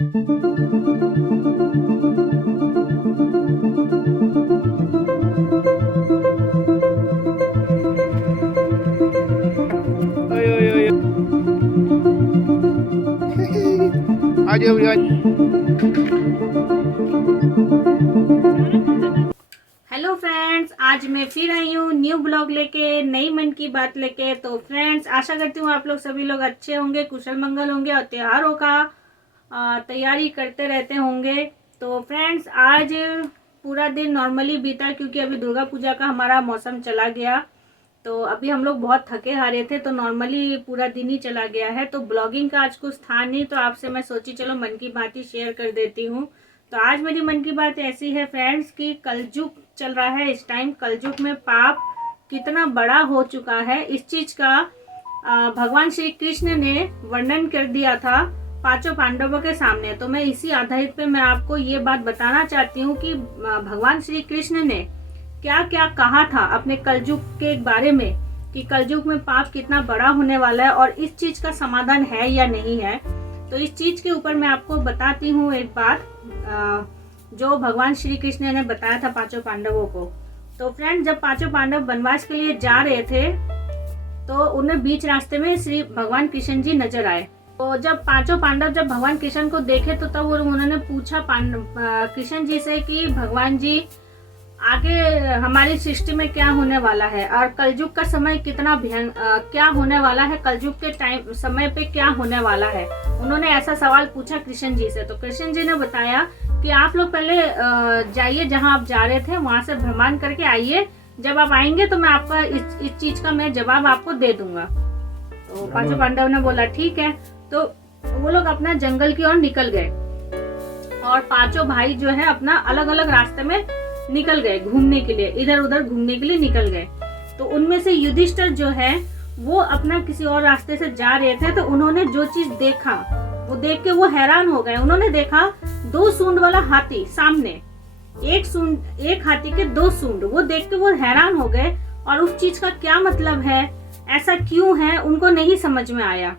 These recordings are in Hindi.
ओए ओए ओए आ जाओ हेलो फ्रेंड्स, आज मैं फिर आई हूँ न्यू ब्लॉग लेके, नई मन की बात लेके। तो फ्रेंड्स, आशा करती हूँ आप लोग सभी लोग अच्छे होंगे, कुशल मंगल होंगे और त्योहारों का तैयारी करते रहते होंगे। तो फ्रेंड्स, आज पूरा दिन नॉर्मली बीता क्योंकि अभी दुर्गा पूजा का हमारा मौसम चला गया। तो अभी हम लोग बहुत थके हारे थे, तो नॉर्मली पूरा दिन ही चला गया है। तो ब्लॉगिंग का आज कुछ था नहीं, तो आपसे मैं सोची चलो मन की बात ही शेयर कर देती हूँ। तो आज मेरी मन की बात ऐसी है फ्रेंड्स कि कलयुग चल रहा है इस टाइम। कलयुग में पाप कितना बड़ा हो चुका है, इस चीज का भगवान श्री कृष्ण ने वर्णन कर दिया था पांचों पांडवों के सामने। तो मैं इसी आधारित पे मैं आपको ये बात बताना चाहती हूँ कि भगवान श्री कृष्ण ने क्या क्या कहा था अपने कलयुग के बारे में, कि कलयुग में पाप कितना बड़ा होने वाला है और इस चीज का समाधान है या नहीं है। तो इस चीज के ऊपर मैं आपको बताती हूँ एक बात जो भगवान श्री कृष्ण ने बताया था पांचों पांडवों को। तो फ्रेंड, जब पांचों पांडव वनवास के लिए जा रहे थे तो उन्हें बीच रास्ते में श्री भगवान कृष्ण जी नजर आए। तो जब पांचों पांडव जब भगवान कृष्ण को देखे तो तब उन्होंने पूछा कृष्ण जी से कि भगवान जी, आगे हमारी सृष्टि में क्या होने वाला है और कलयुग का समय कितना क्या होने वाला है, कलयुग के टाइम समय पे क्या होने वाला है। उन्होंने ऐसा सवाल पूछा कृष्ण जी से। तो कृष्ण जी ने बताया कि आप लोग पहले जाइए जहां आप जा रहे थे, वहां से भ्रमण करके आइए। जब आप आएंगे तो मैं आपका इस चीज का मैं जवाब आपको दे दूंगा। तो पांचों पांडव ने बोला ठीक है। तो वो लोग अपना जंगल की ओर निकल गए और पांचों भाई जो है अपना अलग अलग रास्ते में निकल गए घूमने के लिए, इधर उधर घूमने के लिए निकल गए। तो उनमें से युधिष्ठिर जो है वो अपना किसी और रास्ते से जा रहे थे। तो उन्होंने जो चीज देखा वो देख के वो हैरान हो गए। उन्होंने देखा 2 सूंड वाला हाथी सामने, एक हाथी के 2 सूंड। वो देख के वो हैरान हो गए और उस चीज का क्या मतलब है, ऐसा क्यों है, उनको नहीं समझ में आया।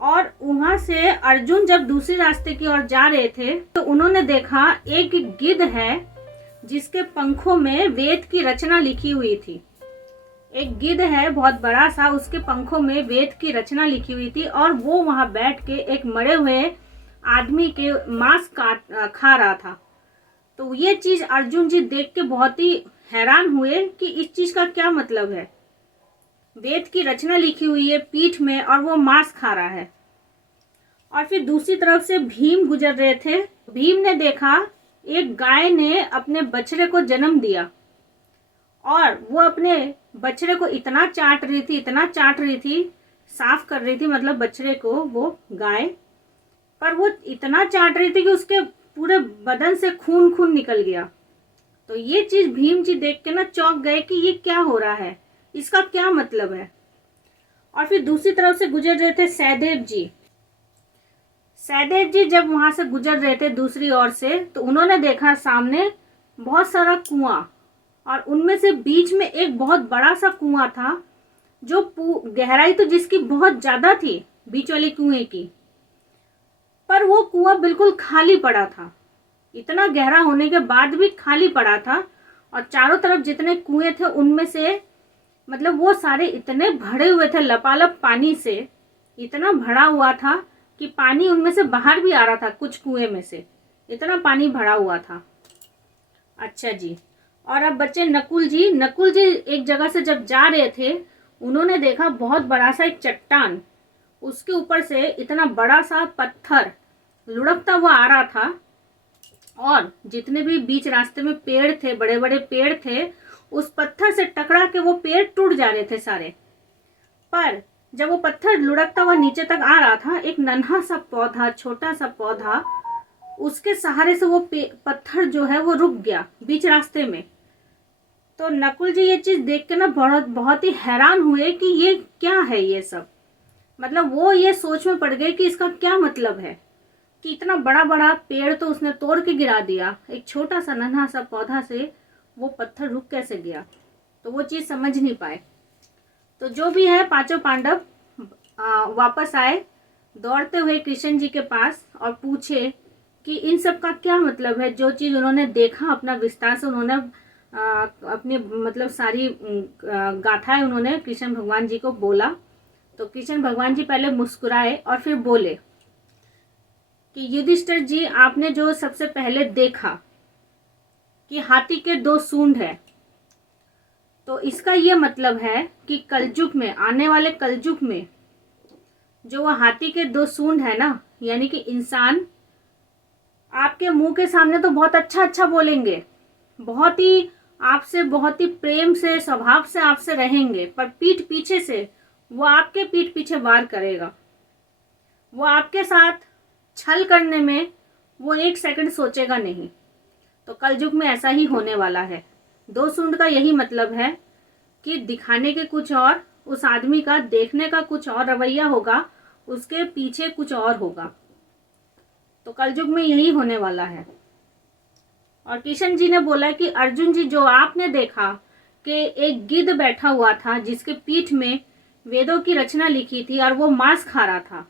और वहां से अर्जुन जब दूसरे रास्ते की ओर जा रहे थे तो उन्होंने देखा एक गिद्ध है जिसके पंखों में वेद की रचना लिखी हुई थी। एक गिद्ध है बहुत बड़ा सा, उसके पंखों में वेद की रचना लिखी हुई थी और वो वहां बैठ के एक मरे हुए आदमी के मांस खा रहा था। तो ये चीज अर्जुन जी देख के बहुत ही हैरान हुए कि इस चीज का क्या मतलब है। वेद की रचना लिखी हुई है पीठ में और वो मांस खा रहा है। और फिर दूसरी तरफ से भीम गुजर रहे थे। भीम ने देखा एक गाय ने अपने बछड़े को जन्म दिया और वो अपने बछड़े को इतना चाट रही थी, साफ कर रही थी, मतलब बछड़े को वो गाय, पर वो इतना चाट रही थी कि उसके पूरे बदन से खून खून निकल गया। तो ये चीज भीम जी देख के ना चौंक गए कि ये क्या हो रहा है, इसका क्या मतलब है। और फिर दूसरी तरफ से गुजर रहे थे सहदेव जी। सहदेव जी जब वहां से गुजर रहे थे दूसरी ओर से तो उन्होंने देखा सामने बहुत सारा कुआं और उनमें से बीच में एक बहुत बड़ा सा कुआं था जो गहराई तो जिसकी बहुत ज्यादा थी बीच वाले कुएं की, पर वो कुआं बिल्कुल खाली पड़ा था। इतना गहरा होने के बाद भी खाली पड़ा था और चारों तरफ जितने कुएं थे उनमें से मतलब वो सारे इतने भरे हुए थे लपालप पानी से, इतना भरा हुआ था कि पानी उनमें से बाहर भी आ रहा था, कुछ कुएं में से इतना पानी भरा हुआ था। अच्छा जी, और अब बच्चे नकुल जी। नकुल जी एक जगह से जब जा रहे थे उन्होंने देखा बहुत बड़ा सा एक चट्टान, उसके ऊपर से इतना बड़ा सा पत्थर लुढ़कता हुआ आ रहा था और जितने भी बीच रास्ते में पेड़ थे, बड़े बड़े पेड़ थे, उस पत्थर से टकरा के वो पेड़ टूट जा रहे थे सारे। पर जब वो पत्थर लुढ़कता हुआ नीचे तक आ रहा था, एक नन्हा सा पौधा, छोटा सा पौधा, उसके सहारे से वो पत्थर जो है वो रुक गया बीच रास्ते में। तो नकुल जी ये चीज देख के ना बहुत बहुत ही हैरान हुए कि ये क्या है ये सब। मतलब वो ये सोच में पड़ गए कि इसका क्या मतलब है कि इतना बड़ा बड़ा पेड़ तो उसने तोड़ के गिरा दिया, एक छोटा सा नन्हा सा पौधा से वो पत्थर रुक कैसे गया। तो वो चीज समझ नहीं पाए। तो जो भी है पांचों पांडव वापस आए दौड़ते हुए कृष्ण जी के पास और पूछे कि इन सब का क्या मतलब है। जो चीज़ उन्होंने देखा अपना विस्तार से उन्होंने अपनी मतलब सारी गाथाएं उन्होंने कृष्ण भगवान जी को बोला। तो कृष्ण भगवान जी पहले मुस्कुराए और फिर बोले कि युधिष्ठिर जी, आपने जो सबसे पहले देखा कि हाथी के 2 सूंड है, तो इसका ये मतलब है कि कलयुग में, आने वाले कलयुग में जो वह हाथी के 2 सूंड है ना, यानी कि इंसान आपके मुंह के सामने तो बहुत अच्छा अच्छा बोलेंगे, बहुत ही आपसे बहुत ही प्रेम से स्वभाव से आपसे रहेंगे, पर पीठ पीछे से वो आपके पीठ पीछे वार करेगा। वो आपके साथ छल करने में वो 1 सेकंड सोचेगा नहीं। तो कलयुग में ऐसा ही होने वाला है। 2 सूंड का यही मतलब है कि दिखाने के कुछ और, उस आदमी का देखने का कुछ और रवैया होगा, उसके पीछे कुछ और होगा। तो कलयुग में यही होने वाला है। और किशन जी ने बोला कि अर्जुन जी, जो आपने देखा कि एक गिद्ध बैठा हुआ था जिसके पीठ में वेदों की रचना लिखी थी और वो मांस खा रहा था।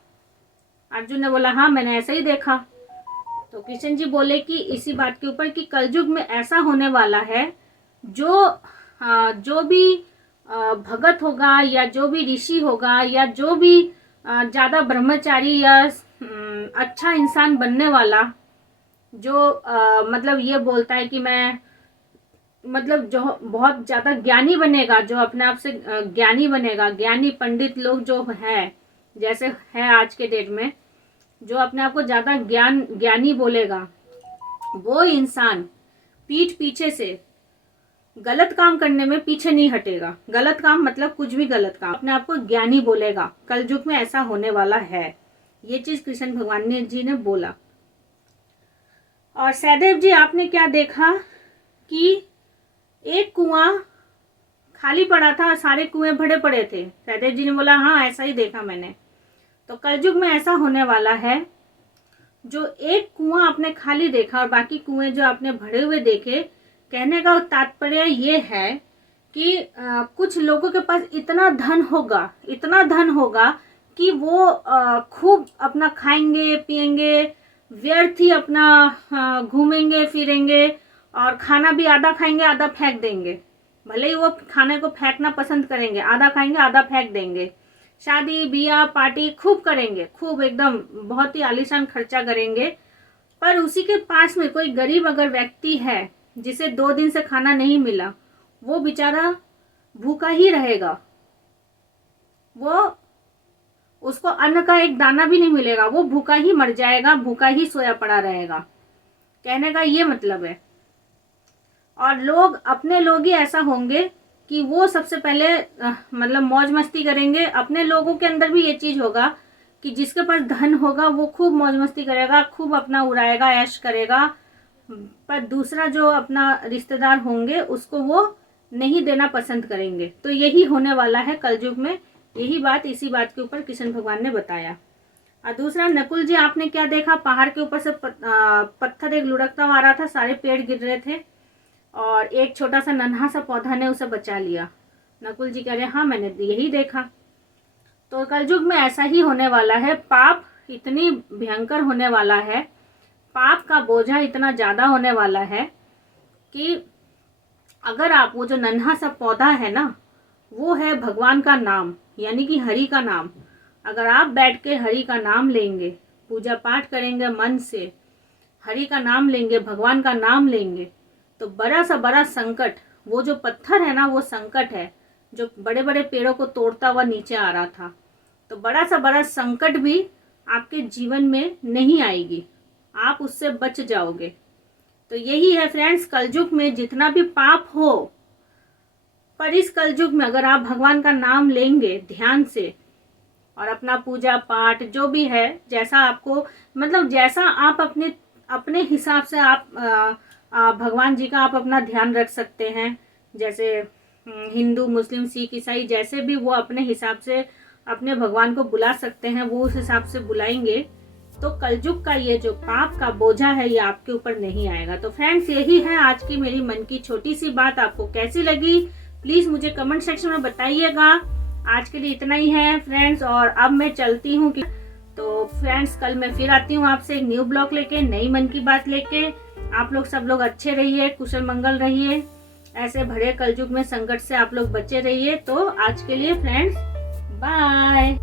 अर्जुन ने बोला हाँ, मैंने ऐसा ही देखा। तो किशन जी बोले कि इसी बात के ऊपर कि कलयुग में ऐसा होने वाला है, जो भी भगत होगा या जो भी ऋषि होगा या जो भी ज्यादा ब्रह्मचारी या अच्छा इंसान बनने वाला, जो मतलब ये बोलता है कि मैं मतलब जो बहुत ज्यादा ज्ञानी बनेगा, जो अपने आप से ज्ञानी बनेगा, ज्ञानी पंडित लोग जो है, जैसे है आज के डेट में, जो अपने आप को ज्यादा ज्ञानी बोलेगा, वो इंसान पीठ पीछे से गलत काम करने में पीछे नहीं हटेगा। गलत काम मतलब कुछ भी गलत काम, अपने आप को ज्ञानी बोलेगा। कलयुग में ऐसा होने वाला है। ये चीज कृष्ण भगवान जी ने बोला। और सहदेव जी, आपने क्या देखा कि एक कुआं खाली पड़ा था और सारे कुएं भरे पड़े थे। सहदेव जी ने बोला हाँ, ऐसा ही देखा मैंने। तो कलयुग में ऐसा होने वाला है, जो एक कुआं आपने खाली देखा और बाकी कुएं जो आपने भरे हुए देखे, कहने का तात्पर्य ये है कि कुछ लोगों के पास इतना धन होगा कि वो खूब अपना खाएंगे पिएंगे, व्यर्थ ही अपना घूमेंगे फिरेंगे, और खाना भी आधा खाएंगे आधा फेंक देंगे। भले ही वो खाने को फेंकना पसंद करेंगे, आधा खाएंगे आधा फेंक देंगे। शादी बियाह पार्टी खूब करेंगे, खूब एकदम बहुत ही आलीशान खर्चा करेंगे, पर उसी के पास में कोई गरीब अगर व्यक्ति है जिसे 2 दिन से खाना नहीं मिला, वो बेचारा भूखा ही रहेगा। वो उसको अन्न का एक दाना भी नहीं मिलेगा, वो भूखा ही मर जाएगा, भूखा ही सोया पड़ा रहेगा। कहने का ये मतलब है। और लोग अपने लोग ही ऐसा होंगे कि वो सबसे पहले मतलब मौज मस्ती करेंगे। अपने लोगों के अंदर भी ये चीज होगा कि जिसके पास धन होगा वो खूब मौज मस्ती करेगा, खूब अपना उड़ाएगा, ऐश करेगा, पर दूसरा जो अपना रिश्तेदार होंगे उसको वो नहीं देना पसंद करेंगे। तो यही होने वाला है कलयुग में। यही बात, इसी बात के ऊपर कृष्ण भगवान ने बताया। और दूसरा, नकुल जी, आपने क्या देखा? पहाड़ के ऊपर से पत्थर एक लुढ़कता हुआ आ रहा था, सारे पेड़ गिर रहे थे और एक छोटा सा नन्हा सा पौधा ने उसे बचा लिया। नकुल जी कह रहे हाँ, मैंने यही देखा। तो कलयुग में ऐसा ही होने वाला है। पाप इतनी भयंकर होने वाला है, पाप का बोझा इतना ज्यादा होने वाला है कि अगर आप, वो जो नन्हा सा पौधा है ना, वो है भगवान का नाम, यानी कि हरि का नाम। अगर आप बैठ के हरि का नाम लेंगे, पूजा पाठ करेंगे, मन से हरि का नाम लेंगे, भगवान का नाम लेंगे, तो बड़ा सा बड़ा संकट, वो जो पत्थर है ना, वो संकट है जो बड़े बड़े पेड़ों को तोड़ता हुआ नीचे आ रहा था, तो बड़ा सा बड़ा संकट भी आपके जीवन में नहीं आएगी, आप उससे बच जाओगे। तो यही है फ्रेंड्स, कलयुग में जितना भी पाप हो, पर इस कलयुग में अगर आप भगवान का नाम लेंगे ध्यान से और अपना पूजा पाठ जो भी है, जैसा आपको मतलब जैसा आप अपने हिसाब से आप भगवान जी का आप अपना ध्यान रख सकते हैं। जैसे हिंदू मुस्लिम सिख ईसाई जैसे भी वो अपने हिसाब से अपने भगवान को बुला सकते हैं, वो उस हिसाब से बुलाएंगे, तो कलयुग का ये जो पाप का बोझा है ये आपके ऊपर नहीं आएगा। तो फ्रेंड्स, यही है आज की मेरी मन की छोटी सी बात। आपको कैसी लगी प्लीज मुझे कमेंट सेक्शन में बताइएगा। आज के लिए इतना ही है फ्रेंड्स, और अब मैं चलती हूँ कि तो फ्रेंड्स कल मैं फिर आती हूँ आपसे एक न्यू ब्लॉग लेके, नई मन की बात लेके। आप लोग सब लोग अच्छे रहिए, कुशल मंगल रहिए, ऐसे भरे कलयुग में संकट से आप लोग बचे रहिए। तो आज के लिए फ्रेंड्स बाय।